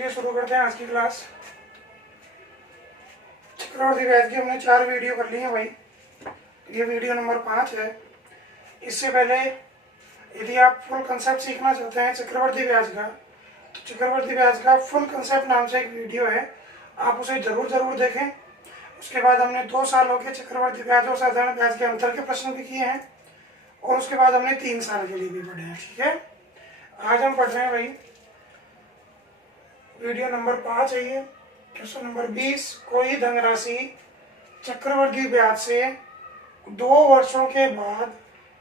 चलिए शुरू करते हैं आज की क्लास। चक्रवर्ती व्याज की हमने 4 वीडियो कर ली हैं भाई। ये वीडियो नंबर 5 है। इससे पहले यदि आप फुल कंसेप्ट सीखना चाहते हैं चक्रवर्ती व्याज का, तो चक्रवर्ती व्याज का फुल कंसेप्ट नाम से एक वीडियो है, आप उसे जरूर देखें। उसके बाद हमने 2 सालों के चक्रवर्ती व्याज और साधारण व्याज के अंतर के प्रश्न भी किए हैं, और उसके बाद हमने 3 साल के लिए भी पढ़े हैं। ठीक है, आज हम पढ़ रहे हैं भाई वीडियो नंबर 5 है ये, क्वेश्चन नंबर 20। कोई धनराशि चक्रवर्ती ब्याज से 2 वर्षों के बाद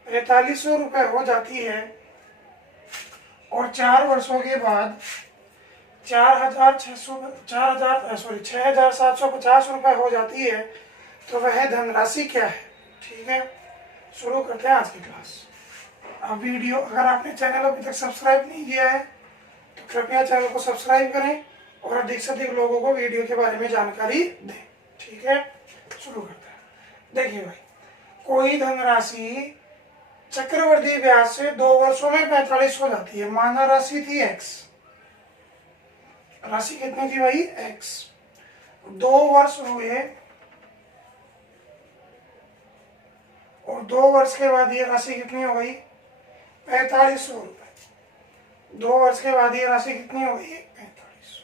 4500 रुपये हो जाती है और 4 वर्षों के बाद 6750 रुपये हो जाती है, तो वह धनराशि क्या है। ठीक है, शुरू करते हैं आज की क्लास। अब वीडियो, अगर आपने चैनल अभी तक सब्सक्राइब नहीं किया है तो कृपया चैनल को सब्सक्राइब करें और अधिक से अधिक लोगों को वीडियो के बारे में जानकारी दें। ठीक है, शुरू करते हैं। देखिए भाई, कोई धनराशि चक्रवर्ती ब्याज से 2 वर्षों में 45 हो जाती है। माना राशि थी x, राशि कितनी थी भाई x। 2 वर्ष हुए और 2 वर्ष के बाद ये राशि कितनी हो गई 4500 रुपये। 2 वर्ष के बाद ये राशि कितनी हो गई 4500।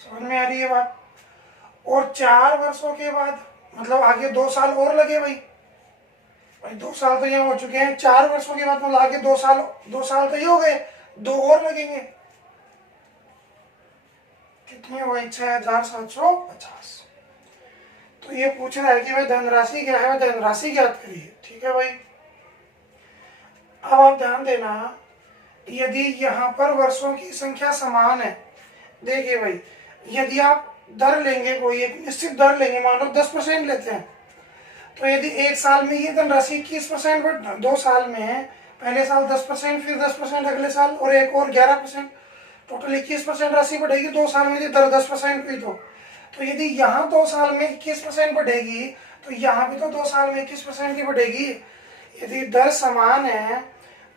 समझ में आ रही है बात। और 4 वर्षों के बाद मतलब आगे 2 साल और लगे भाई 2 साल तो ये हो चुके हैं। 4 वर्षों के बाद मतलब आगे 2 साल तो ये हो गए, 2 और लगेंगे। कितनी हो गई 6750। तो ये पूछ रहा है कि भाई धनराशि क्या है, धनराशि ज्ञात करिए। ठीक है भाई, अब आप ध्यान देना, यदि यहाँ पर वर्षों की संख्या समान है, देखिए भाई, यदि आप दर लेंगे, कोई एक निश्चित दर लेंगे, मान लो 10% लेते हैं, तो यदि 1 साल में ये धनराशि 21% बढ़, 2 साल में पहले साल 10%, फिर 10% अगले साल और एक और 11%, टोटल 21% राशि बढ़ेगी 2 साल में। दर 10% हुई तो यदि यहाँ 2 साल में 21% बढ़ेगी तो यहाँ भी तो 2 साल में 21% की बढ़ेगी। यदि दर समान है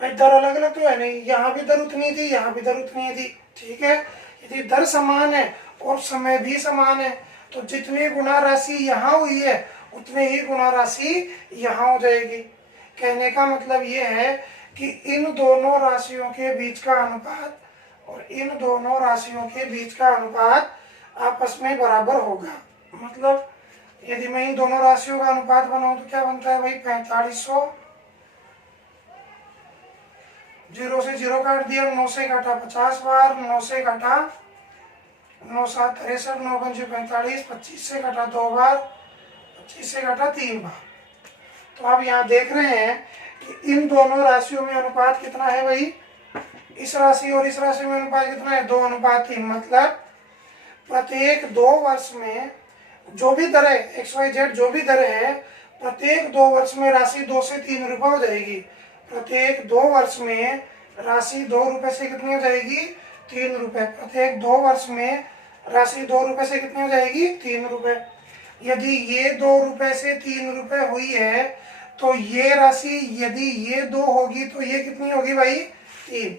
भाई, दर अलग अलग तो है नहीं, यहाँ भी दर उतनी थी, यहाँ भी दर उतनी थी। ठीक है, यदि दर समान है और समय भी समान है तो जितनी गुना राशि यहाँ हुई है उतने ही गुना राशि यहाँ हो जाएगी। कहने का मतलब ये है कि इन दोनों राशियों के बीच का अनुपात और इन दोनों राशियों के बीच का अनुपात आपस में बराबर होगा। मतलब यदि मैं इन दोनों राशियों का अनुपात बनाऊं तो क्या बनता है भाई 4500, 0 से 0 काट दिया, 9 से काटा 50 बार, 9 से काटा 9 7 63, 9 5 45, 25 से काटा 2 बार, 25 से काटा 3 बार। तो आप यहाँ देख रहे हैं कि इन दोनों राशियों में अनुपात कितना है भाई, इस राशि और इस राशि में अनुपात कितना है 2:3। मतलब प्रत्येक 2 वर्ष में जो भी दर है XYZ, जो भी दर है, प्रत्येक 2 वर्ष में राशि 2 से 3 रुपये हो जाएगी। प्रत्येक 2 वर्ष में राशि 2 रुपये से कितनी हो जाएगी 3 रुपये। प्रत्येक 2 वर्ष में राशि 2 रुपये से कितनी हो जाएगी 3 रुपये। यदि ये 2 रुपये से 3 रुपये हुई है तो ये राशि, यदि ये 2 होगी तो ये कितनी होगी भाई 3।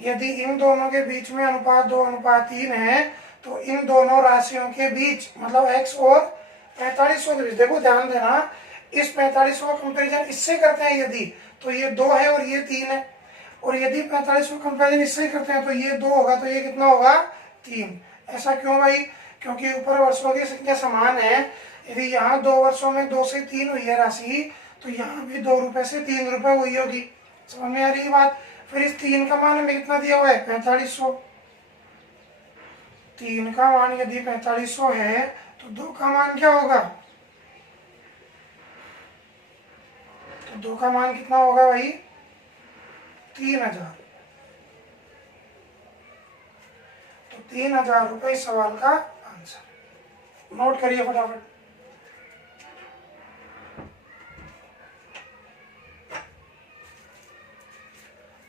यदि इन दोनों के बीच में अनुपात 2:3 है तो इन दोनों राशियों के बीच मतलब x और 4500 के बीच, देखो ध्यान देना, इस 4500 का कंपेरिजन इससे करते हैं यदि, तो ये 2 है और ये 3 है, और यदि 4500 का कंपेरिजन इससे करते हैं तो ये 2 होगा, तो ये कितना होगा 3। ऐसा क्यों भाई, क्योंकि ऊपर वर्षों की संख्या समान है। यदि यहाँ 2 वर्षों में 2 से 3 हुई है राशि, तो यहाँ भी 2 रुपये से 3 रुपये हुई होगी। समझ में आ रही है बात। फिर इस 3 का मान हमें कितना दिया हुआ है 4500। 3 का मान यदि 4500 है तो 2 का मान क्या होगा, तो 2 का मान कितना होगा भाई 3000। तो 3000 रुपये इस सवाल का आंसर। नोट करिए फटाफट।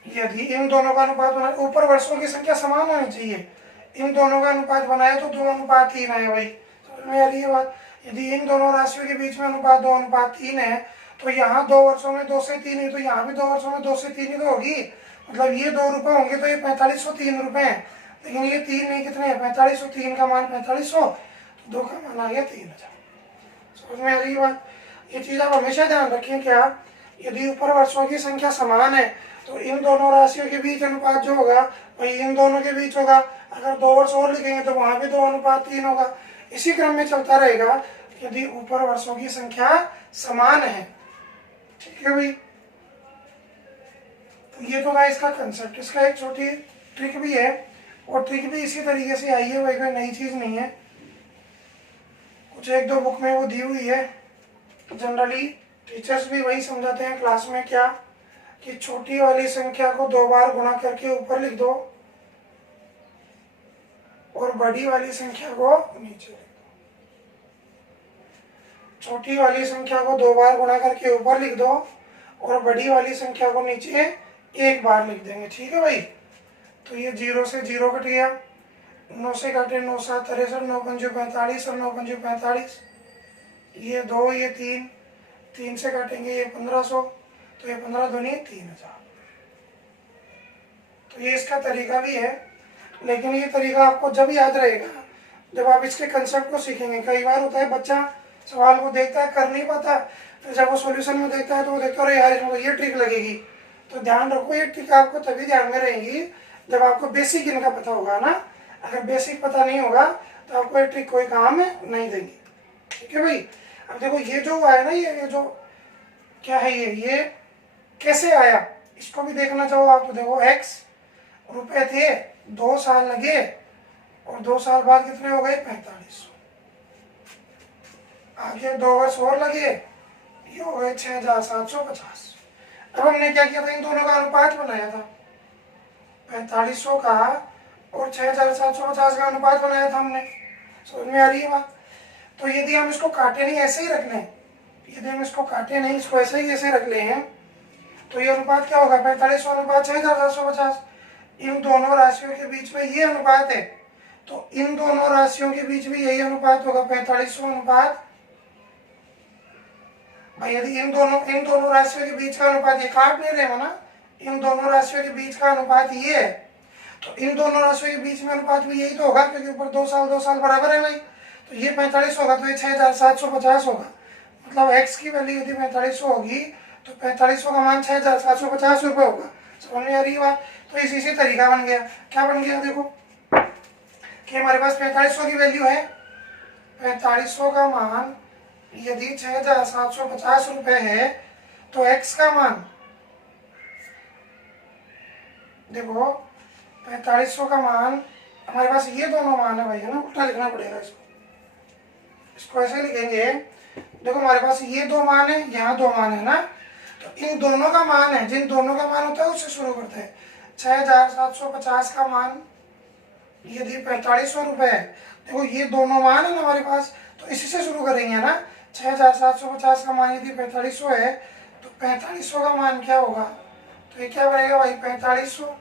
यदि इन दोनों का अनुपात बनाए, ऊपर वर्षों की संख्या समान होनी चाहिए, इन दोनों का अनुपात बनाए तो 2:3 है भाई। समझ में आ रही है बात। यदि इन दोनों राशियों के बीच में अनुपात 2:3 है तो यहाँ 2 वर्षों में 2 से 3 है, तो यहाँ भी 2 वर्षों में 2 से 3 ही तो होगी। मतलब ये 2 रुपये होंगे तो ये 4503 रुपये हैं, लेकिन ये 3 नहीं, कितने हैं 4500, 3 का मान 4500, तो 2 का मान आ गया 3000। समझ में आ रही बात। ये चीज़ आप हमेशा ध्यान रखें क्या, यदि ऊपर वर्षों की संख्या समान है तो इन दोनों राशियों के बीच अनुपात जो होगा वही इन दोनों के बीच होगा। अगर 2 वर्ष और लिखेंगे तो वहाँ भी 2:3 होगा। इसी क्रम में चलता रहेगा यदि ऊपर वर्षों की संख्या समान है। ठीक है भाई, तो ये तो था इसका कंसेप्ट। इसका एक छोटी ट्रिक भी है, और ट्रिक भी इसी तरीके से आई है भाई, कोई नई चीज़ नहीं है, कुछ 1-2 बुक में वो दी हुई है। जनरली टीचर्स भी वही समझाते हैं क्लास में क्या, कि छोटी वाली संख्या को 2 बार गुणा करके ऊपर लिख दो और बड़ी वाली संख्या को नीचे लिख दो। छोटी वाली संख्या को 2 बार गुणा करके ऊपर लिख दो और बड़ी वाली संख्या को नीचे 1 बार लिख देंगे। ठीक है भाई, तो ये 0 से 0 कट गया, 9 से काटे 9 7 63, 9 5 45 और 9 5 45, ये 2 ये 3, 3 से काटेंगे ये 1500, तो ये 15 दूनी 3000। तो ये इसका तरीका भी है, लेकिन ये तरीका आपको जब याद रहेगा जब आप इसके कंसेप्ट को सीखेंगे। कई बार होता है बच्चा सवाल को देखता है, कर नहीं पाता, फिर जब वो सॉल्यूशन में देखता है तो वो देखता है अरे यार इसमें ये ट्रिक लगेगी। तो ध्यान रखो, ये ट्रिक आपको तभी ध्यान में रहेंगी जब आपको बेसिक इनका पता होगा ना। अगर बेसिक पता नहीं होगा तो आपको ये ट्रिक कोई काम नहीं देगी। ठीक है भाई, अब देखो ये जो हुआ है ना, ये जो क्या है, ये कैसे आया इसको भी देखना चाहो आप। तो देखो x रुपए थे, 2 साल लगे और 2 साल बाद कितने हो गए 4500, आगे 2 वर्ष और लगे, ये हो गए 6750। अब हमने क्या किया था, इन दोनों का अनुपात बनाया था, 4500 का और 6750 का अनुपात बनाया था हमने। समझ में आ रही है बात। तो यदि हम इसको काटे नहीं ऐसे ही रख लें, यदि हम इसको काटे नहीं इसको ऐसे ही ऐसे रख ले हैं, तो ये अनुपात क्या होगा 4500 अनुपात 6750। इन दोनों राशियों के बीच में ये अनुपात है, तो इन दोनों राशियों के बीच में यही अनुपात होगा 4500 अनुपात। भाई यदि इन दोनों राशियों के बीच का अनुपात, ये काट नहीं रहे हो ना, इन दोनों राशियों के बीच का अनुपात ये है, तो इन दोनों राशियों के बीच में अनुपात भी यही तो होगा, क्योंकि ऊपर 2 साल बराबर है भाई। तो ये 45 होगा तो ये 6750 होगा। मतलब x की वैल्यू यदि 4500 होगी तो 4500 का मान 6750 रुपये होगा। समझ में आ रही है बात। तो इसी तरीका बन गया। क्या बन गया देखो, कि हमारे पास 4500 की वैल्यू है, 4500 का मान यदि 6750 रुपये है तो x का मान देखो 4500 का मान, हमारे पास ये दोनों मान है भाई, है ना, उल्टा लिखना पड़ेगा इसको ऐसे लिखेंगे। देखो हमारे पास ये 2 मान है, यहाँ 2 मान है ना, तो इन दोनों का मान है, जिन दोनों का मान होता है उससे शुरू करते हैं। 6750 का मान यदि 4500 रुपये है, देखो ये दोनों मान है ना हमारे पास, तो इसी से शुरू करेंगे ना। 6750 का मान यदि 4500 है तो 4500 का मान क्या होगा, तो ये क्या बनेगा भाई 4500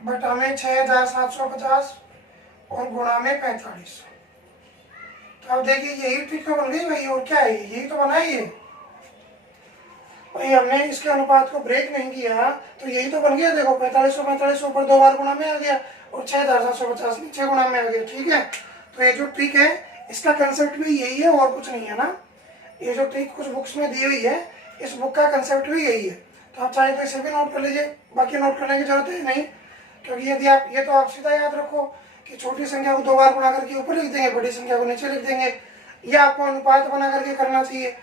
बटा में 6750 और गुणा में 4500। तो अब देखिए यही ट्रिक तो बन गई भाई, और क्या है, यही तो बना है ये भाई। हमने इसके अनुपात को ब्रेक नहीं किया तो यही तो बन गया। देखो 4500 ऊपर 2 बार गुणा में आ गया और 6750 नीचे गुणा में आ गया। ठीक है, तो ये जो ट्रिक है इसका कंसेप्ट भी यही है और कुछ नहीं है ना। ये जो ट्रिक कुछ बुक्स में दी हुई है, इस बुक का कंसेप्ट भी यही है। तो आप चाहे तो इसे भी नोट कर लीजिए, बाकी नोट करने की जरूरत है नहीं, क्योंकि यदि आप ये तो आप सीधा याद रखो कि छोटी संख्या को 2 बार गुणा करके ऊपर लिख देंगे, बड़ी संख्या को नीचे लिख देंगे। ये आपको अनुपात बना करके करना चाहिए।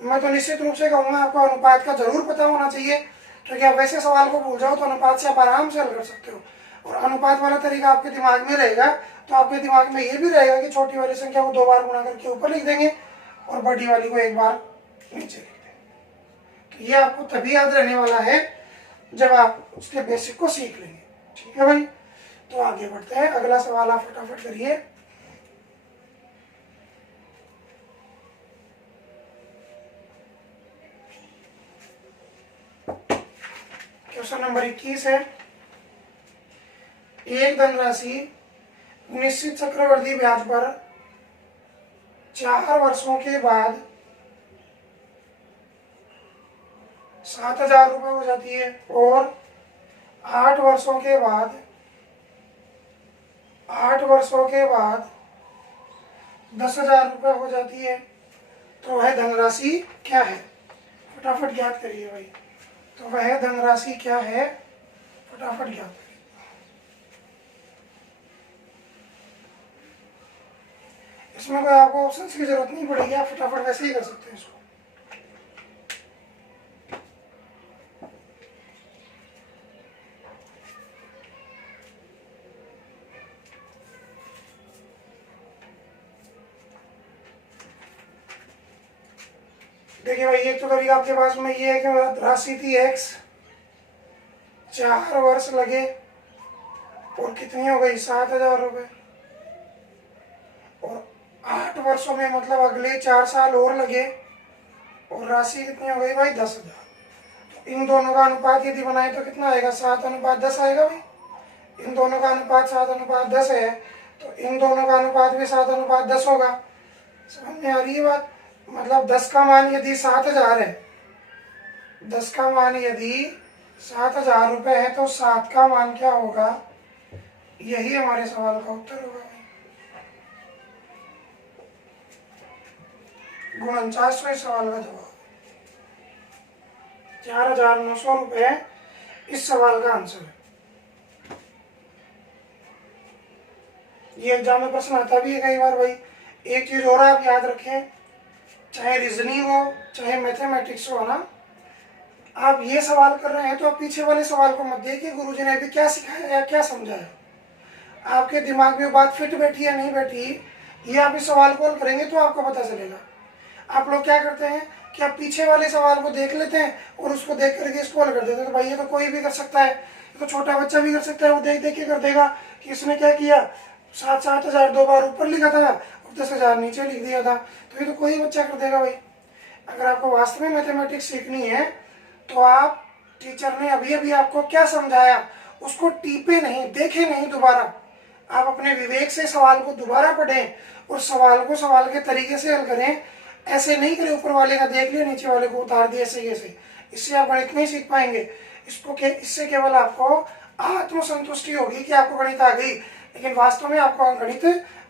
मैं तो निश्चित रूप से कहूँगा आपको अनुपात का जरूर पता होना चाहिए, क्योंकि आप वैसे सवाल को भूल जाओ तो अनुपात से आप आराम से हल कर सकते हो। और अनुपात वाला तरीका आपके दिमाग में रहेगा तो आपके दिमाग में ये भी रहेगा कि छोटी वाली संख्या को 2 बार गुणा करके ऊपर लिख देंगे और बड़ी वाली को 1 बार नीचे लिख देंगे। तो ये आपको तभी याद रहने वाला है जब आप उसके बेसिक को सीख लेंगे। ठीक है भाई, तो आगे बढ़ते हैं। अगला सवाल आप फटाफट करिए। क्वेश्चन नंबर 21 है, एक धनराशि निश्चित चक्रवृद्धि ब्याज पर 4 वर्षों के बाद 7,000 रुपये हो जाती है। और 8 वर्षों के बाद 10,000 रुपये हो जाती है। तो वह धनराशि क्या है? फटाफट ज्ञात करिए भाई। तो वह धनराशि क्या है? फटाफट ज्ञात करिए। इसमें कोई आपको ऑप्शंस की जरूरत नहीं पड़ेगी, आप फटाफट वैसे ही कर सकते हैं इसको। देखिए भाई, एक तो तरीका आपके पास में ये है कि राशि थी x, 4 वर्ष लगे और कितनी हो गई? 7,000 रुपये। और 8 वर्षों में मतलब अगले 4 साल और लगे और राशि कितनी हो गई भाई? 10,000। तो इन दोनों का अनुपात यदि बनाए तो कितना आएगा? 7:10 आएगा भाई। इन दोनों का अनुपात 7:10 है, तो इन दोनों का अनुपात भी 7:10 होगा। समझ में आ रही है बात? मतलब 10 का मान यदि 7,000 है, 10 का मान यदि 7,000 रुपये है, तो 7 का मान क्या होगा? यही हमारे सवाल का उत्तर होगा। 49वें सवाल का जवाब 4,900 रुपये इस सवाल का आंसर है। ये एग्जाम में प्रश्न आता भी है कई बार भाई। एक चीज और आप याद रखें, चाहे रीजनिंग हो चाहे मैथमेटिक्स हो ना, आप ये सवाल कर रहे हैं तो आप पीछे वाले सवाल को मत देखिए गुरुजी ने अभी क्या सिखाया या क्या समझाया। आपके दिमाग में बात फिट बैठी या नहीं बैठी, ये आप इस सवाल को हल करेंगे तो आपको पता चलेगा। आप लोग क्या करते हैं कि आप पीछे वाले सवाल को देख लेते हैं और उसको देख करके इसको हल कर देते हैं। तो भाई ये तो कोई भी कर सकता है, ये तो छोटा बच्चा भी कर सकता है, वो देख देख के कर देगा कि इसने क्या किया, 7,000 2 बार ऊपर लिखा था और 10,000 नीचे लिख दिया था। तो ये तो कोई बच्चा कर देगा भाई। अगर आपको वास्तव में मैथमेटिक्स सीखनी है तो आप, टीचर ने अभी अभी आपको क्या समझाया उसको टीपे नहीं, देखे नहीं दोबारा, आप अपने विवेक से सवाल को दोबारा पढ़ें और सवाल को सवाल के तरीके से हल करें। ऐसे नहीं करें ऊपर वाले का देख लिया नीचे वाले को उतार दिया ऐसे ऐसे, इससे आप गणित नहीं सीख पाएंगे। इससे केवल आपको आत्मसंतुष्टि होगी कि आपको गणित आ गई, लेकिन वास्तव में आपको गणित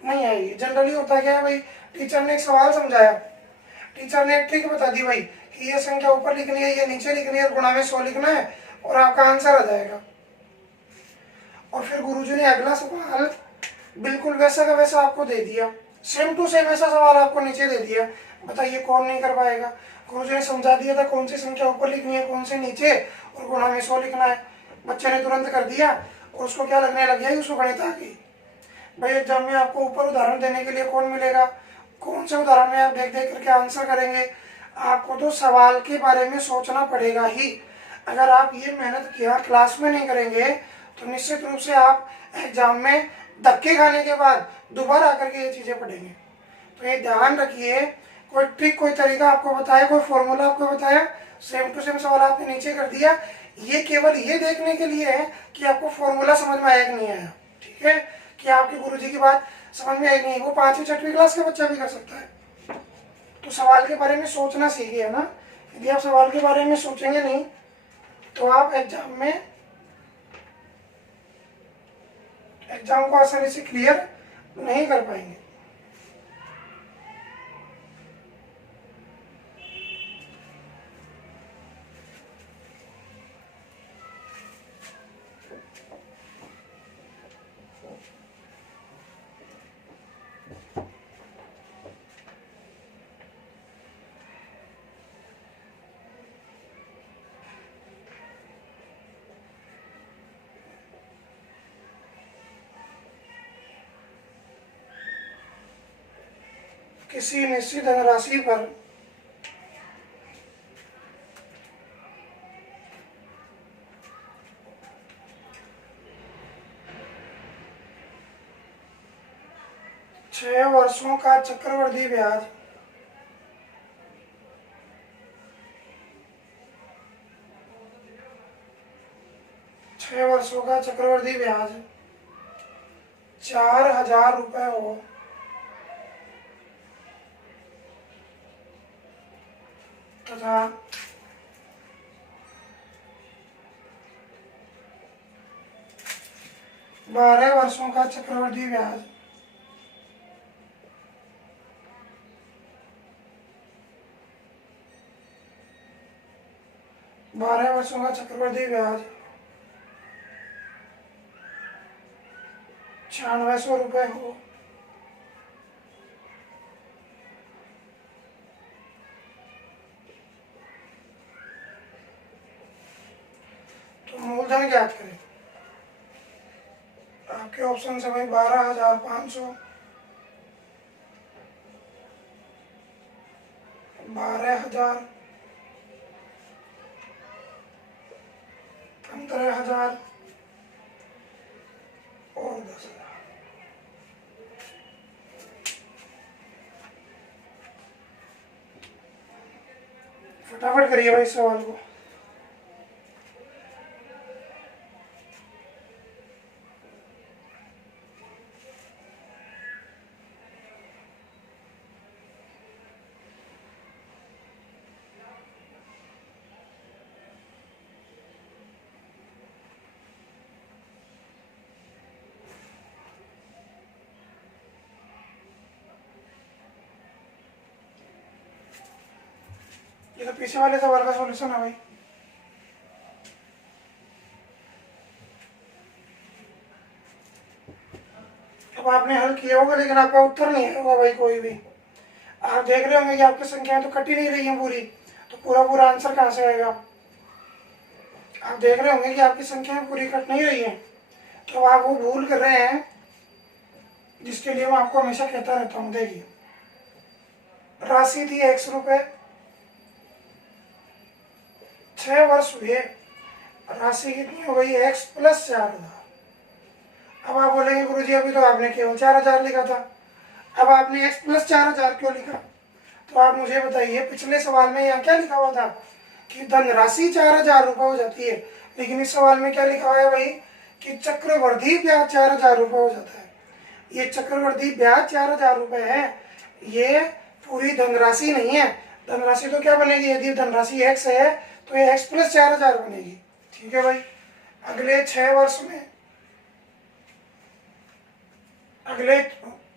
नहीं आएगी। जनरली होता क्या है भाई, टीचर ने एक सवाल समझाया, टीचर ने एक ट्रिक बता दी भाई कि ये संख्या ऊपर लिखनी है, ये नीचे लिखनी है, गुणा में 100 लिखना है और आपका आंसर आ जाएगा। और फिर गुरुजी ने अगला सवाल बिल्कुल वैसा का वैसा आपको दे दिया, सेम टू सेम ऐसा सवाल आपको नीचे दे दिया। बताइए कौन नहीं कर पाएगा? गुरुजी ने समझा दिया था कौन सी संख्या ऊपर लिखनी है, कौन सी नीचे, और गुणा में 100 लिखना है। बच्चे ने तुरंत कर दिया और उसको क्या लगने लग गया, उसको गणित आ गई। भाई एग्जाम में आपको ऊपर उदाहरण देने के लिए कौन मिलेगा? कौन से उदाहरण में आप देख देख करके आंसर करेंगे? आपको तो सवाल के बारे में सोचना पड़ेगा ही। अगर आप ये मेहनत किया क्लास में नहीं करेंगे तो निश्चित रूप से आप एग्जाम में धक्के खाने के बाद दोबारा आकर के ये चीजें पढ़ेंगे। तो ये ध्यान रखिए, कोई ट्रिक कोई तरीका आपको बताया, कोई फॉर्मूला आपको बताया, सेम टू सेम सवाल आपने नीचे कर दिया, ये केवल ये देखने के लिए है कि आपको फॉर्मूला समझ में आया कि नहीं आया। ठीक है, कि आपके गुरुजी की बात समझ में आई नहीं, वो 5वीं 6वीं क्लास का बच्चा भी कर सकता है। तो सवाल के बारे में सोचना सीखिए, है ना। यदि आप सवाल के बारे में सोचेंगे नहीं तो आप एग्जाम को आसानी से क्लियर नहीं कर पाएंगे। किसी निश्चित धनराशि पर 6 वर्षों का चक्रवृद्धि ब्याज 6 वर्षों का चक्रवृद्धि ब्याज 4,000 रुपये हो तथा 12 वर्षों का चक्रवृद्धि ब्याज 12 वर्षों का चक्रवृद्धि ब्याज 9600 रुपये हो। तो मूलधन ज्ञात करें। आपके ऑप्शन से भाई 12,500, 12,000, 15,000 और 10,000। फटाफट करिए भाई इस सवाल को। ये तो पीछे वाले सवाल का सॉल्यूशन है भाई। अब आपने हल किया होगा लेकिन आपका उत्तर नहीं होगा भाई कोई भी। आप देख रहे होंगे कि आपकी संख्याएं तो कट ही नहीं रही हैं पूरी, तो पूरा पूरा आंसर कहाँ से आएगा। आप देख रहे होंगे कि आपकी संख्याएं पूरी कट नहीं रही हैं, तो आप वो भूल कर रहे हैं जिसके लिए मैं आपको हमेशा कहता रहता हूँ। देखिए राशि थी x रुपए, 6 वर्ष हुए, राशि कितनी हो गई x प्लस 4,000। अब आप बोलेंगे गुरुजी अभी तो आपने केवल 4,000 लिखा था, अब आपने x प्लस 4,000 क्यों लिखा। तो आप मुझे बताइए पिछले सवाल में यहाँ क्या लिखा हुआ था कि धनराशि 4,000 रुपये हो जाती है, लेकिन इस सवाल में क्या लिखा हुआ है भाई कि चक्रवृद्धि ब्याज 4,000 रुपये हो जाता है। ये चक्रवृद्धि ब्याज 4,000 रुपये है, ये पूरी धनराशि नहीं है। धनराशि तो क्या बनेगी, यदि धनराशि x है तो ये x प्लस 4,000 बनेगी। ठीक है भाई। अगले 6 वर्ष में, अगले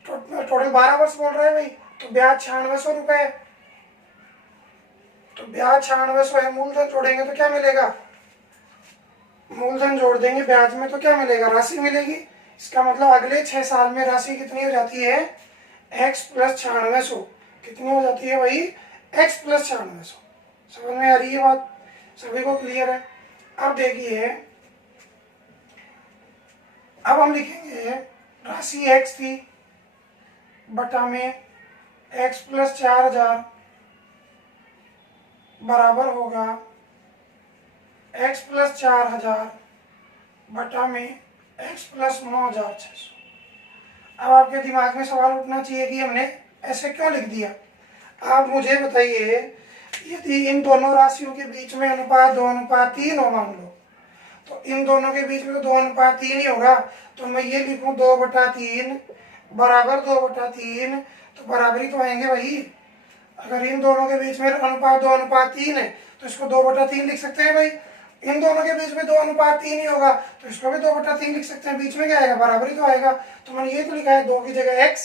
टोटल 12 वर्ष बोल रहे हैं भाई, तो ब्याज 9600 रुपये है। तो ब्याज 9600 है, मूलधन जोड़ेंगे तो क्या मिलेगा, मूलधन जोड़ देंगे ब्याज में तो क्या मिलेगा, राशि मिलेगी। इसका मतलब अगले 6 साल में राशि कितनी हो जाती है x प्लस 9600। कितनी हो जाती है भाई x प्लस 9600। समझ में आ रही है बात, सभी को क्लियर है। अब देखिए अब हम लिखेंगे राशि x थी बटा में x प्लस 4,000 बराबर होगा x प्लस 4,000 बटा में x प्लस 9,600। अब आपके दिमाग में सवाल उठना चाहिए कि हमने ऐसे क्यों लिख दिया। आप मुझे बताइए यदि इन दोनों राशियों के बीच में अनुपात 2:3 हो मान लो, तो इन दोनों के बीच में तो 2:3 ही होगा। तो मैं ये लिखूं 2/3 बराबर 2/3, तो बराबरी तो आएंगे भाई। अगर इन दोनों के बीच में अनुपात 2:3 है तो इसको 2/3 लिख सकते हैं भाई। इन दोनों के बीच में 2:3 ही होगा तो इसको भी 2/3 लिख सकते हैं। बीच में क्या आएगा, बराबरी तो आएगा। तो मैंने ये तो लिखा है 2 की जगह x,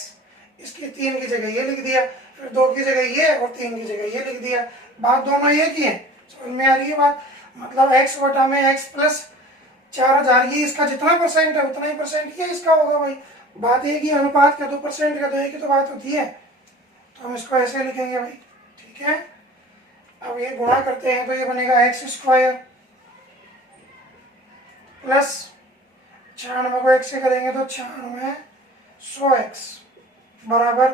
इसकी 3 की जगह ये लिख दिया, फिर 2 की जगह ये और 3 की जगह ये लिख दिया। बात दोनों एक ही है, समझ में आ रही है बात। मतलब x बटा में x प्लस 4,000, ये इसका जितना परसेंट है उतना ही परसेंट ये इसका होगा भाई। बात एक ही, अनुपात का 2% का तो एक ही तो बात होती है। तो हम इसको ऐसे लिखेंगे भाई। ठीक है। अब ये गुणा करते हैं तो ये बनेगा x² प्लस 96 को x से करेंगे तो 96 100x बराबर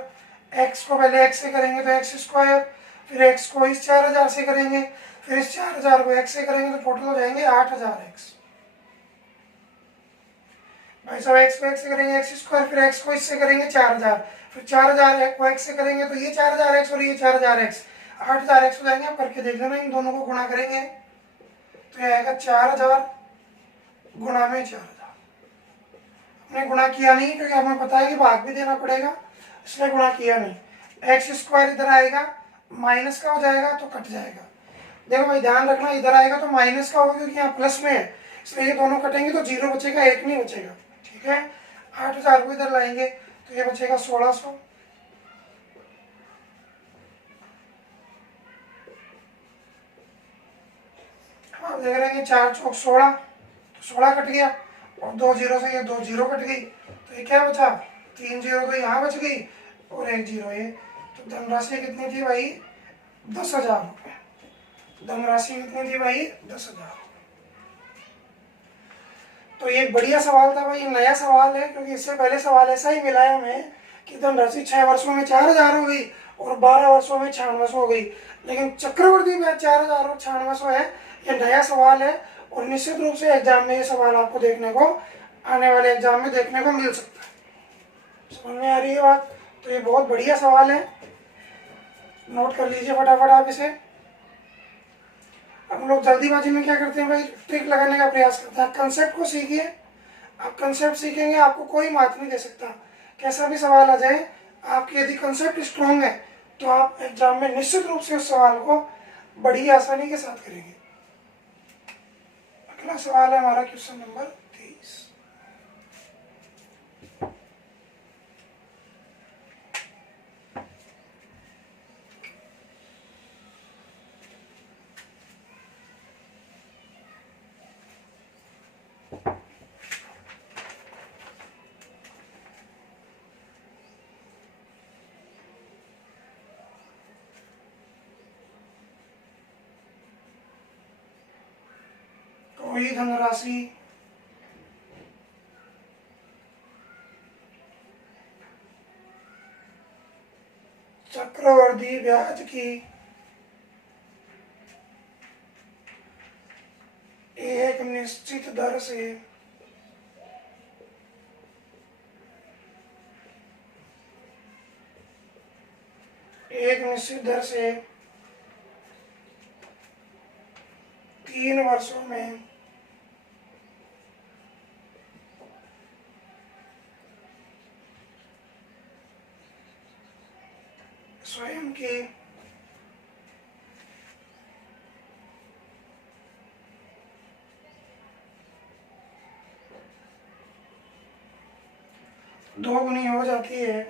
x को पहले x से करेंगे तो x², फिर x को इस 4,000 से करेंगे, फिर इस 4,000 को x से करेंगे तो टोटल हो जाएंगे 8,000x। भाई साहब x को x से करेंगे x², फिर x को इससे करेंगे 4,000, फिर 4,000 को x से करेंगे तो ये 4,000x और ये 4,000x, 8,000x हो जाएंगे। आप करके देख लेना, इन दोनों को गुणा करेंगे तो ये आएगा 4,000 गुणा में 4,000। हमने गुणा किया नहीं क्योंकि हमें पता है कि भाग भी देना पड़ेगा, इसलिए गुणा किया नहीं। x² इधर आएगा माइनस का हो जाएगा तो कट जाएगा। देखो भाई ध्यान रखना, इधर आएगा तो माइनस का होगा क्योंकि यहाँ प्लस में है, इसलिए ये दोनों कटेंगे तो 0 बचेगा, 1 नहीं बचेगा। ठीक है। 8,000 को इधर लाएंगे तो ये बचेगा 1600। आप देख रहे हैं 4 चौक 16, तो 16 कट गया और 2 जीरो से ये 2 जीरो कट गई, तो ये क्या बचा, 3 जीरो तो यहाँ बच गई और 1 जीरो ये। तो धनराशि कितनी थी भाई, 10,000 रुपये। धनराशि कितनी थी भाई, 10,000। तो ये बढ़िया सवाल था भाई, नया सवाल है, क्योंकि इससे पहले सवाल ऐसा ही मिला है हमें कि धनराशि 6 वर्षों में 4,000 हो गई और 12 वर्षों में 9600 हो गई, लेकिन चक्रवृद्धि ब्याज 4,000 और 9600 है। ये नया सवाल है और निश्चित रूप से एग्जाम में ये सवाल आपको देखने को, आने वाले एग्जाम में देखने को मिल सकता है। समझ में आ रही है बात? तो ये बहुत बढ़िया सवाल है, नोट कर लीजिए फटाफट आप इसे। हम लोग जल्दीबाजी में क्या करते हैं भाई, ट्रिक लगाने का प्रयास करते हैं। कंसेप्ट को सीखिए, आप कंसेप्ट सीखेंगे आपको कोई मात नहीं दे सकता। कैसा भी सवाल आ जाए, आपकी यदि कंसेप्ट स्ट्रॉन्ग है तो आप एग्जाम में निश्चित रूप से उस सवाल को बड़ी आसानी के साथ करेंगे। अगला सवाल है हमारा क्वेश्चन नंबर 30। कोई धनराशि चक्रवृद्धि ब्याज की एक निश्चित दर से एक निश्चित दर से 3 वर्षों में स्वयं की दोगुनी हो जाती है,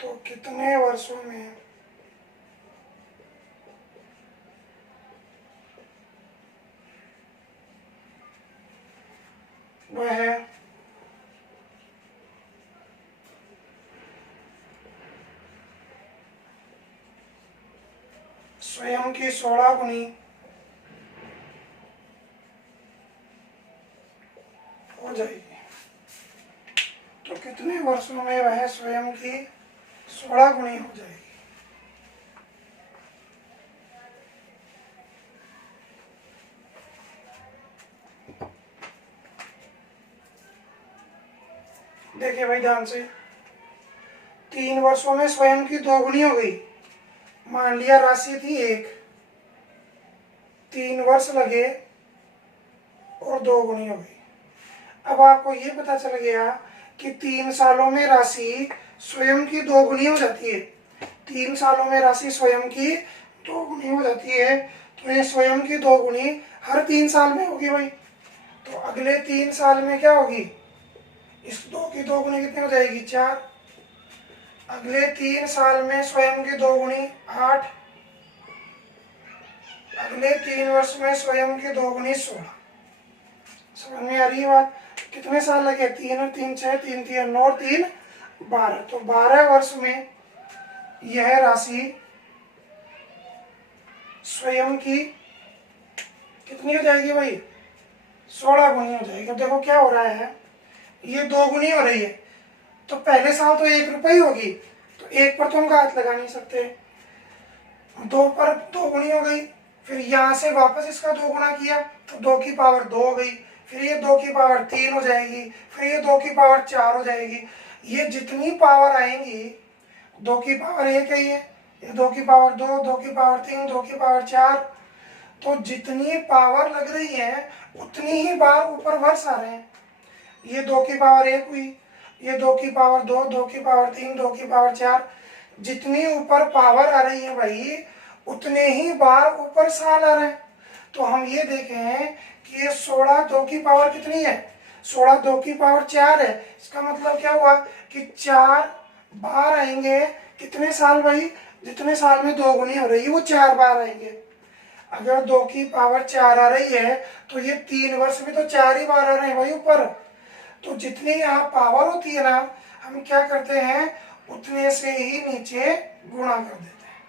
तो कितने वर्षों में वह स्वयं की 16 गुनी हो जाएगी। तो कितने वर्षों में वह स्वयं की 16 गुनी हो जाएगी। देखिए भाई ध्यान से, 3 वर्षों में स्वयं की 2 गुनी हो गई। मान लिया राशि थी 1, 3 वर्ष लगे और 2 गुनी हो गई। अब आपको ये पता चल गया कि 3 सालों में राशि स्वयं की 2 गुनी हो जाती है। 3 सालों में राशि स्वयं की 2 गुनी हो जाती है, तो ये स्वयं की 2 गुनी हर 3 साल में होगी भाई। तो अगले 3 साल में क्या होगी, इस 2 की 2 गुनी कितनी हो जाएगी, 4। अगले 3 साल में स्वयं की 2 गुनी 8। अगले 3 वर्ष में स्वयं की 2 गुनी 16। समझ में आ रही है बात? कितने साल लगे, 3 और 3 6, 3 3 9 और 3 12। तो 12 वर्ष में यह राशि स्वयं की कितनी हो जाएगी भाई, 16 गुनी हो जाएगी। अब देखो क्या हो रहा है, ये 2 गुनी हो रही है, तो पहले साल तो 1 रुपये ही होगी, तो 1 पर तो हम हाथ लगा नहीं सकते। 2 पर 2 गुनी हो गई, फिर यहाँ से वापस इसका 2 गुना किया तो 2 की पावर 2 हो गई, फिर ये 2 की पावर 3 हो जाएगी, फिर ये 2 की पावर 4 हो जाएगी। ये जितनी पावर आएंगी, 2 की पावर 1 है, ये 2 की पावर 2, 2 की पावर 3, 2 की पावर 4, तो जितनी पावर लग रही है उतनी ही बार ऊपर वर्ष आ रहे हैं। ये 2 की पावर 1 हुई, ये 2 की पावर 2, 2 की पावर 3, 2 की पावर 4, जितनी ऊपर पावर आ रही है भाई उतने ही बार ऊपर साल आ रहे हैं। तो हम ये देखे हैं कि ये 16 2 की पावर कितनी है, 16 2 की पावर 4 है। इसका मतलब क्या हुआ कि 4 बार आएंगे कितने साल भाई, जितने साल में 2 गुनी हो रही है वो 4 बार आएंगे। अगर 2 की पावर 4 आ रही है तो ये 3 वर्ष में तो 4 ही बार आ रहे हैं भाई ऊपर। तो जितनी यहाँ पावर होती है ना, हम क्या करते हैं उतने से ही नीचे गुणा कर देते हैं।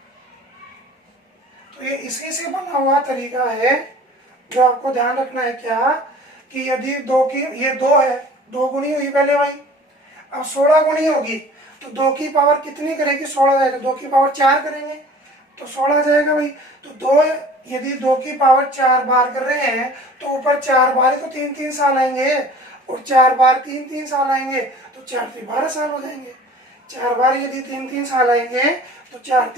तो ये इसी से बना हुआ तरीका है जो आपको ध्यान रखना है क्या, कि यदि 2 की, ये 2 है, 2 गुनी हुई पहले भाई, अब 16 गुनी होगी तो 2 की पावर कितनी करेगी, 16 जाएगा, 2 की पावर 4 करेंगे तो 16 जाएगा भाई। तो 2, यदि 2 की पावर 4 बार कर रहे हैं तो ऊपर 4 बार ही तो 3-3 साल आएंगे, और 4 बार 3-3 साल आएंगे तो 4 12 साल हो जाएंगे। 4 बार यदि 3-3 साल आएंगे तो 4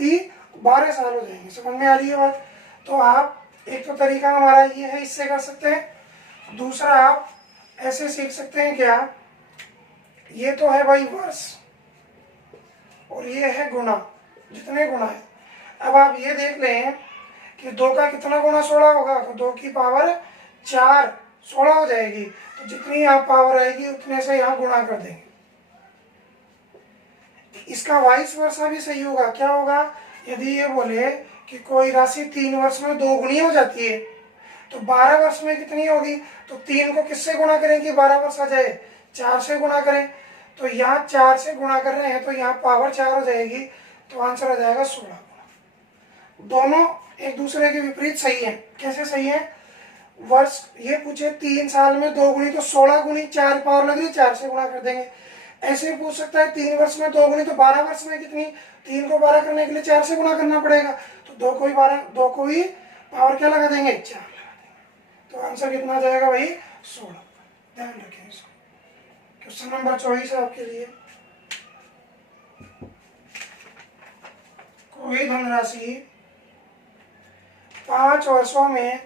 12 साल हो जाएंगे। समझ में आ रही है बात। तो आप, एक तो तरीका हमारा ये है, इससे कर सकते हैं। दूसरा आप ऐसे सीख सकते हैं क्या, ये तो है भाई वर्ष और ये है गुना, जितने गुना है। अब आप ये देख लें कि 2 का कितना गुना 16 होगा, तो 2 की पावर 4 16 हो जाएगी। तो जितनी यहाँ पावर आएगी उतने से यहाँ गुणा कर देंगे। इसका वाइस वर्षा भी सही होगा। क्या होगा, यदि ये बोले कि कोई राशि 3 वर्ष में 2 गुनी हो जाती है तो 12 वर्ष में कितनी होगी, तो 3 को किससे गुणा करें कि 12 वर्ष आ जाए, 4 से गुणा करें। तो यहाँ 4 से गुणा कर रहे हैं तो यहाँ पावर 4 हो जाएगी, तो आंसर आ जाएगा 16 गुना। दोनों एक दूसरे के विपरीत सही है। कैसे सही है, वर्ष ये पूछे 3 साल में 2 गुनी तो 16 गुनी 4 पावर लग रही, 4 से गुणा कर देंगे। ऐसे पूछ सकता है 3 वर्ष में 2 गुनी तो 12 वर्ष में कितनी, 3 को 12 करने के लिए 4 से गुणा करना पड़ेगा, तो 2 को ही 12, 2 को ही पावर क्या लगा देंगे, 4 लगा देंगे। तो आंसर कितना जाएगा भाई, 16। ध्यान रखें इसको। क्वेश्चन नंबर 24 है आपके लिए। कोई धनराशि 5 वर्षों में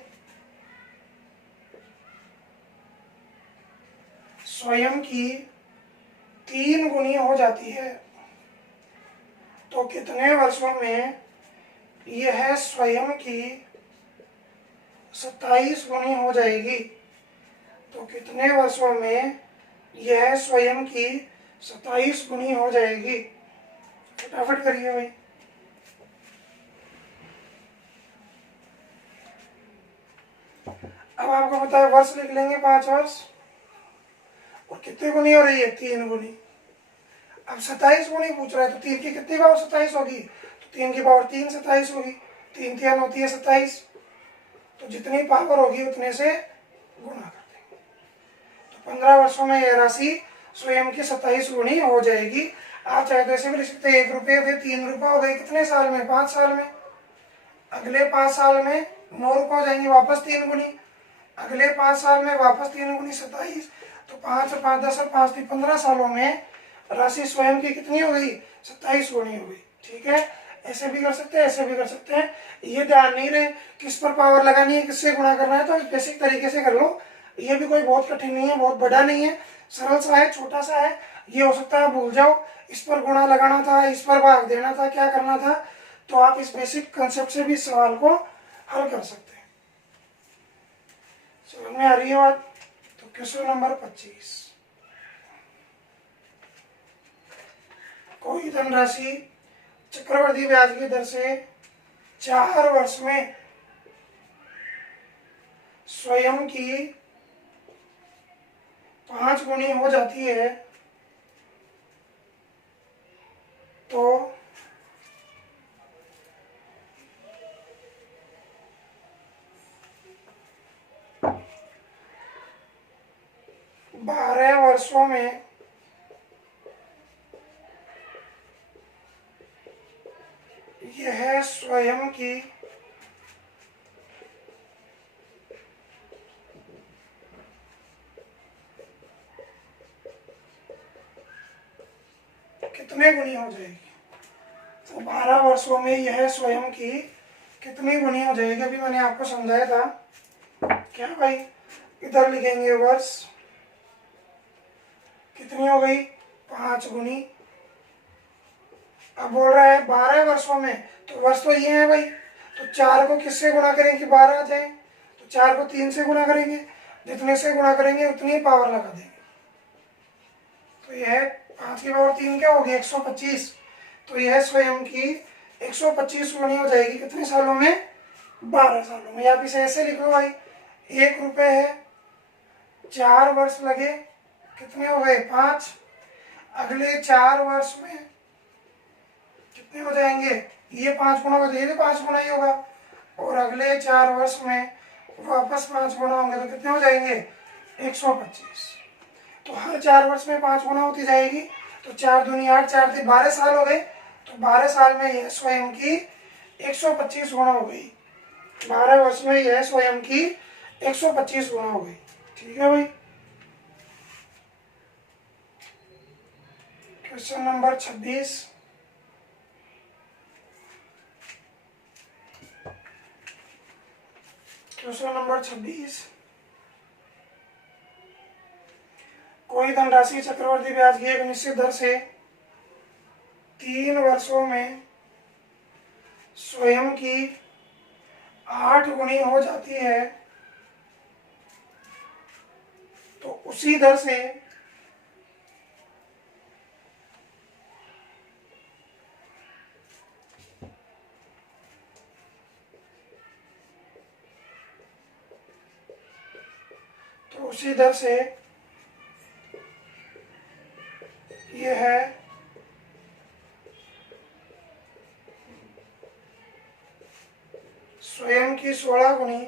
स्वयं की 3 गुनी हो जाती है तो कितने वर्षों में यह स्वयं की 27 गुनी हो जाएगी। तो कितने वर्षों में यह स्वयं की 27 गुनी हो जाएगी, फटाफट करिए भाई। अब आपको पता है वर्ष लिख लेंगे 5 वर्ष, और कितनी गुनी हो रही है, 3 गुनी। अब 27 गुनी पूछ रहा है तो 3 की कितनी पावर 27 होगी, तो 3 की पावर 3 27 होगी, 3 3 होती है 27, तो जितनी पावर होगी उतने से गुणा कर देंगे। तो 15 वर्षों में यह राशि स्वयं की 27 गुनी हो जाएगी। आप चाहे तो ऐसे भी लिख सकते हैं 1 रुपये थे 3 रुपये हो गए, कितने साल में, 5 साल में। अगले 5 साल में 9 रुपये हो जाएंगे, वापस 3 गुनी। अगले 5 साल में वापस 3 गुनी 27, तो 5 और 5 10 और 5 3 15 सालों में राशि स्वयं की कितनी हो गई, 27 गुनी हो गई। ठीक है, ऐसे भी कर सकते हैं, ऐसे भी कर सकते हैं। ये ध्यान नहीं रहे किस पर पावर लगानी है, किससे गुणा करना है, तो बेसिक तरीके से कर लो। ये भी कोई बहुत कठिन नहीं है, बहुत बड़ा नहीं है, सरल सा है, छोटा सा है। ये हो सकता है भूल जाओ, इस पर गुणा लगाना था, इस पर भाग देना था, क्या करना था, तो आप इस बेसिक कंसेप्ट से भी सवाल को हल कर सकते हैं। समझ में आ रही है बात। तो क्वेश्चन नंबर 25, कोई धनराशि चक्रवृद्धि ब्याज की दर से 4 वर्ष में स्वयं की 5 गुनी हो जाती है तो बारह वर्षों में यह स्वयं की कितने गुनी हो जाएगी। तो 12 वर्षों में यह स्वयं की कितनी गुनी हो जाएगी, अभी मैंने आपको समझाया था। क्या भाई, इधर लिखेंगे वर्ष, कितनी हो गई, 5 गुनी। अब बोल रहा है 12 वर्षों में, तो वर्ष तो ये है भाई, तो 4 को किससे गुणा करें कि 12 आ जाए, तो 4 को 3 से गुणा करेंगे, जितने से गुणा करेंगे उतनी पावर लगा देंगे। तो यह 5 की पावर 3 क्या होगी 125। तो यह स्वयं की 125 गुनी हो जाएगी कितने सालों में 12 सालों में। आप इसे ऐसे लिख लो भाई 1 रुपये है, 4 वर्ष लगे कितने हो गए 5, अगले 4 वर्ष में कितने हो जाएंगे, ये 5 गुना होगा तो ये भी 5 गुना ही होगा, और अगले 4 वर्ष में वापस 5 गुना होंगे तो कितने हो जाएंगे 125। तो हर 4 वर्ष में 5 गुना होती जाएगी। तो 4 दूनी 8, 4 × 12 साल हो गए। तो 12 साल में यह स्वयं की 125 गुना हो गई। 12 वर्ष में यह स्वयं की 125 गुना हो गई। ठीक है भाई। Question number 26। Question number 26। कोई धनराशि चक्रवर्ती ब्याज की एक निश्चित दर से 3 वर्षों में स्वयं की 8 गुनी हो जाती है, तो उसी दर से यह है स्वयं की 16 गुनी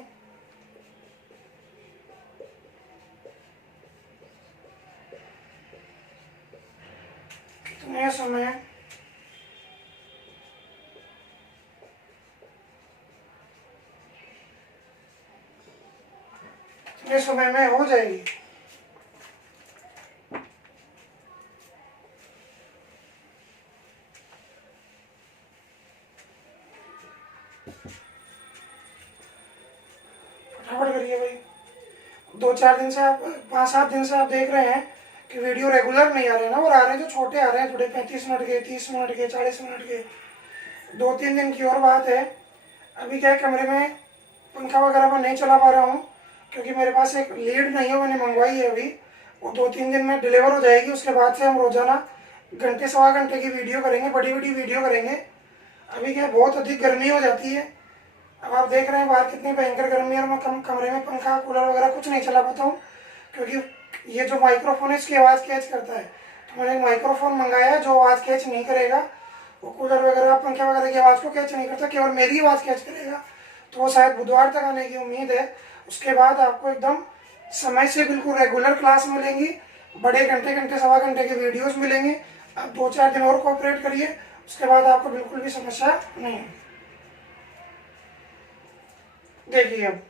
कितने समय में हो जाएगी। फटाफट करिए भाई। 2-4 दिन से आप 5-7 दिन से आप देख रहे हैं कि वीडियो रेगुलर नहीं आ रहे हैं ना, और आ रहे हैं जो छोटे आ रहे हैं थोड़े 35 मिनट के, 30 मिनट के, 40 मिनट के। 2-3 दिन की और बात है। अभी क्या कमरे में पंखा वगैरह मैं नहीं चला पा रहा हूँ क्योंकि मेरे पास एक लीड नहीं है, मैंने मंगवाई है अभी, वो 2-3 दिन में डिलीवर हो जाएगी। उसके बाद से हम रोजाना घंटे सवा घंटे की वीडियो करेंगे, बड़ी बड़ी वीडियो करेंगे। अभी क्या बहुत अधिक गर्मी हो जाती है। अब आप देख रहे हैं बाहर कितनी भयंकर गर्मी है और मैं कमरे में पंखा कूलर वगैरह कुछ नहीं चला पाता हूँ क्योंकि ये जो माइक्रोफोन है इसकी आवाज़ कैच करता है। तो मैंने एक माइक्रोफोन मंगाया है जो आवाज़ कैच नहीं करेगा, वो कूलर वगैरह पंखे वगैरह की आवाज़ को कैच नहीं करता, केवल मेरी आवाज़ कैच करेगा। तो वो शायद बुधवार तक आने की उम्मीद है। उसके बाद आपको एकदम समय से बिल्कुल रेगुलर क्लास मिलेंगी, बड़े घंटे घंटे सवा घंटे के वीडियोस मिलेंगे। आप 2-4 दिन और कोऑपरेट करिए, उसके बाद आपको बिल्कुल भी समस्या नहीं होगी। देखिए अब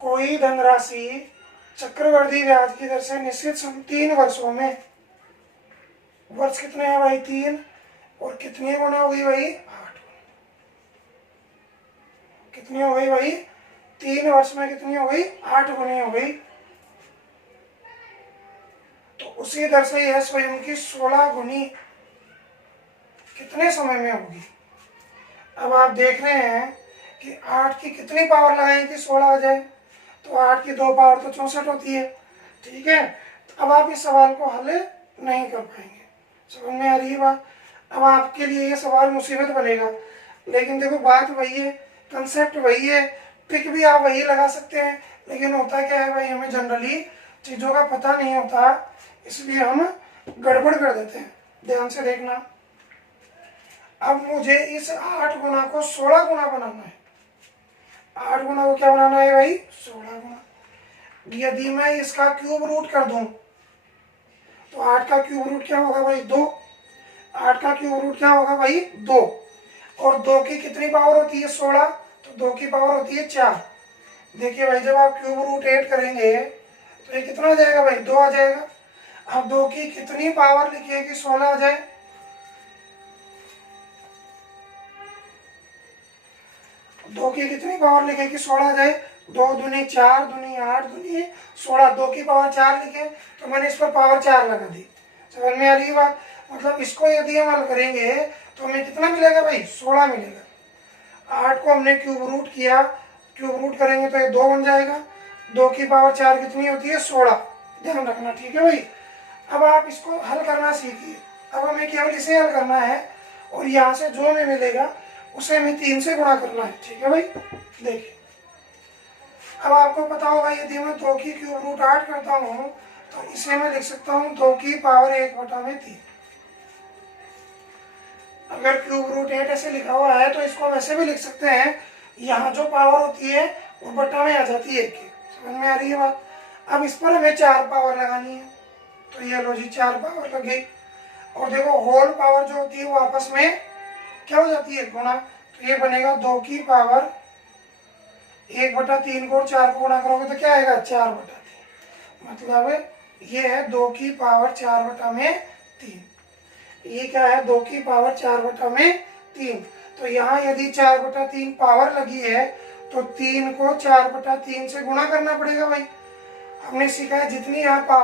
कोई धनराशि चक्रवर्ती ब्याज की दर से निश्चित 3 वर्षों में, वर्ष कितने हैं भाई 3, और कितनी गुना हो गई भाई 8। कितनी हो गई भाई 3 वर्ष में कितनी हो गई 8 गुनी हो गई। तो उसी दर से यह स्वयं की 16 गुनी कितने समय में होगी। अब आप देख रहे हैं कि 8 की कितनी पावर लगाएं कि 16 आ जाए, तो 8 की 2 पावर तो 64 होती है। ठीक है, तो अब आप इस सवाल को हल नहीं कर पाएंगे। समझ में आ रही है बात। अब आपके लिए ये सवाल मुसीबत बनेगा, लेकिन देखो बात वही है, कंसेप्ट वही है, पिक भी आप वही लगा सकते हैं। लेकिन होता क्या है भाई, हमें जनरली चीज़ों का पता नहीं होता, इसलिए हम गड़बड़ कर देते हैं। ध्यान से देखना, अब मुझे इस 8 गुना को 16 गुना बनाना है। 8 गुना को क्या बनाना है भाई 16 गुना। यदि मैं इसका क्यूब रूट कर दूं तो 8 का क्यूब रूट क्या होगा भाई 2। 8 का क्यूब रूट क्या होगा भाई 2, और 2 की कितनी पावर होती है 16, तो 2 की पावर होती है 4। देखिए भाई जब आप क्यूब रूट 8 करेंगे तो ये कितना आ जाएगा भाई 2 आ जाएगा। अब 2 की कितनी पावर लिखिए कि 16 आ जाए, 2 की कितनी पावर लिखे कि 16 आ जाए, 2 दूनी 4, दूनी 8, दूनी 16, 2 की पावर 4 लिखे तो मैंने इस पर पावर 4 लगा दी। समझ में आ रही है बात। मतलब इसको यदि हम हल करेंगे तो हमें कितना मिलेगा भाई 16 मिलेगा। 8 को हमने क्यूब रूट किया क्यूब रूट करेंगे तो ये 2 बन जाएगा। 2 की पावर 4 कितनी होती है? 16। ध्यान रखना, ठीक है भाई। अब आप इसको हल करना सीखिए। अब हमें केवल इसे हल करना है और यहाँ से जो हमें मिलेगा उसे हमें 3 से गुणा करना है, ठीक है भाई। देखिए अब आपको पता होगा यदि मैं 2 की क्यूब रूट 8 करता हूँ तो इसे मैं लिख सकता हूँ 2 की पावर 1/3। अगर क्यूब रूट 8 ऐसे लिखा हुआ है तो इसको वैसे भी लिख सकते हैं, यहाँ जो पावर होती है वो बटा में आ जाती है 1 की। समझ में आ रही है बात? अब इस पर हमें 4 पावर लगानी है, तो ये लो जी 4 पावर लग गई। और देखो होल पावर जो होती है वो आपस में क्या हो जाती है? गुणा। तो ये बनेगा 2 की पावर 1/3 को 4 को गुणा करोगे तो क्या आएगा? 4/3। मतलब ये है 2 की पावर 4/3। ये क्या है? 2 की पावर 4/3। तो यहाँ यदि 4/3 पावर लगी है तो 3 को 4/3 से गुणा करना पड़ेगा भाई। हमने सीखा है जितनी यहाँ पावर